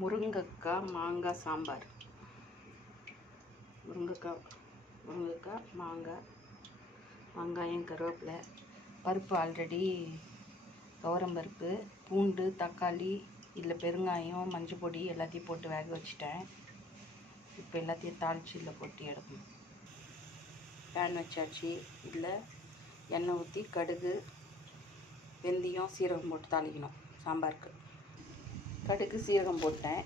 முருங்கைக்காய் மாங்காய் சாம்பார். முருங்கைக்காய் மாங்காய், வெங்காயம், கருவேப்பிலை, பருப்பு ஆல்ரெடி துவரம்பருப்பு, பூண்டு, தக்காளி, இதில் பெருங்காயம், மஞ்சள் பொடி எல்லாத்தையும் போட்டு வேக வச்சுட்டேன். இப்போ எல்லாத்தையும் தாளித்து இதில் போட்டு எடுக்கணும். பேன் வச்சாச்சு. இதில் எண்ணெய் ஊற்றி கடுகு, வெந்தயம், சீரகம் போட்டு தாளிக்கணும். சாம்பாருக்கு கடுகு சீரகம் போட்டேன்.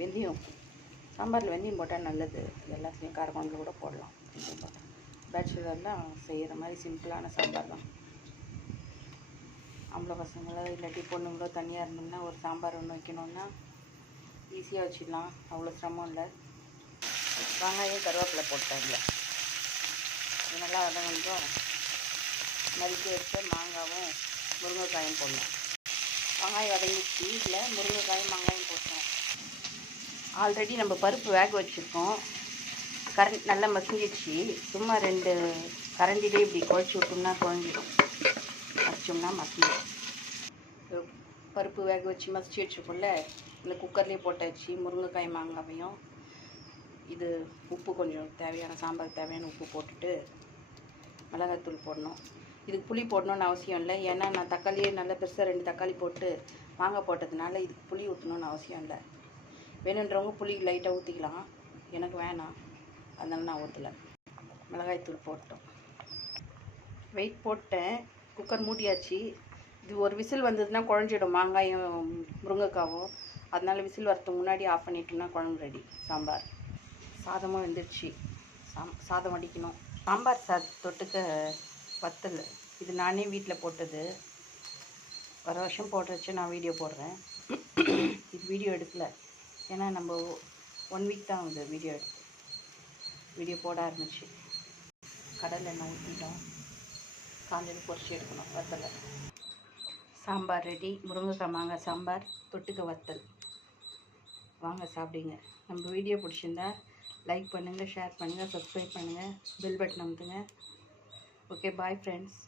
வெந்தயம், சாம்பாரில் வெந்தயம் போட்டால் நல்லது. எல்லாத்துலேயும் காரக்குழம்புல கூட போடலாம். பேச்சுலர்லாம் செய்கிற மாதிரி சிம்பிளான சாம்பார் தான். ஆம்பளை பசங்களோ இல்லாட்டி பொண்ணுங்களோ தனியாக இருந்தோம்னா ஒரு சாம்பார் ஒன்று வைக்கணுன்னா ஈஸியாக வச்சிடலாம். அவ்வளோ சிரமம் இல்லை. வெங்காயம், கருவேப்பிலை போட்டாங்க. இது நல்லா வதங்கணும். நறுக்கி வச்ச மாங்காவும் முருங்கைக்காயும் போடணும். வெங்காயம் வதங்கிச்சு. இதில் முருங்கைக்காயும் மாங்காயும் போட்டோம். ஆல்ரெடி நம்ம பருப்பு வேக வச்சுருக்கோம். நல்லா மசிஞ்சிடுச்சு. சும்மா 2 கரண்டிலே இப்படி குழச்சி விட்டோம்னா குழஞ்சிடும். வச்சோம்னா மசிஞ்சிடும். பருப்பு வேக வச்சு மசிச்சு வச்சுருக்கோம்ல, இந்த குக்கர்லேயே போட்டாச்சு. முருங்கைக்காய் மாங்காவையும் இது உப்பு கொஞ்சம் தேவையான சாம்பார் தேவையான உப்பு போட்டுட்டு மிளகாத்தூள் போடணும். இதுக்கு புளி போடணுன்னு அவசியம் இல்லை. ஏன்னா நான் தக்காளியே நல்லா பெருசாக 2 தக்காளி போட்டு மாங்காய் போட்டதுனால இதுக்கு புளி ஊற்றணுன்னு அவசியம் இல்லை. வேணுன்றவங்க புளி லைட்டாக ஊற்றிக்கலாம். எனக்கு வேணாம், அதனால நான் ஊற்றலை. மிளகாய்த்தூள் போட்டோம். வெயிட் போட்டேன். குக்கர் மூடியாச்சு. இது ஒரு விசில் வந்ததுன்னா குழஞ்சிடும் மாங்காயும் முருங்கைக்காவும். அதனால விசில் வரதுக்கு முன்னாடி ஆஃப் பண்ணிட்டோம்னா குழம்பு ரெடி. சாம்பார் சாதமும் வெந்துடுச்சு. சாதம் வடிக்கணும். சாம்பார் தொட்டுக்க வத்தல். இது நானே வீட்டில் போட்டது. வர வருஷம் போட்டு வச்சு நான் வீடியோ போடுறேன். இது வீடியோ எடுக்கல. ஏன்னா நம்ம 1 வீக் தான் ஆகுது வீடியோ போட ஆரம்பிச்சு. கடலை எண்ணெய் ஊற்றிட்டோம். காலையில் பொரிச்சு எடுக்கணும் வத்தலை. சாம்பார் ரெடி. முருங்கைக்காய் மாங்காய் சாம்பார், தொட்டுக்க வத்தல். வாங்க சாப்பிடுங்க. நம்ம வீடியோ பிடிச்சிருந்தா லைக் பண்ணுங்கள், ஷேர் பண்ணுங்கள், சப்ஸ்கிரைப் பண்ணுங்கள், பெல் பட்டன் அமுத்துங்க. Okay, bye friends.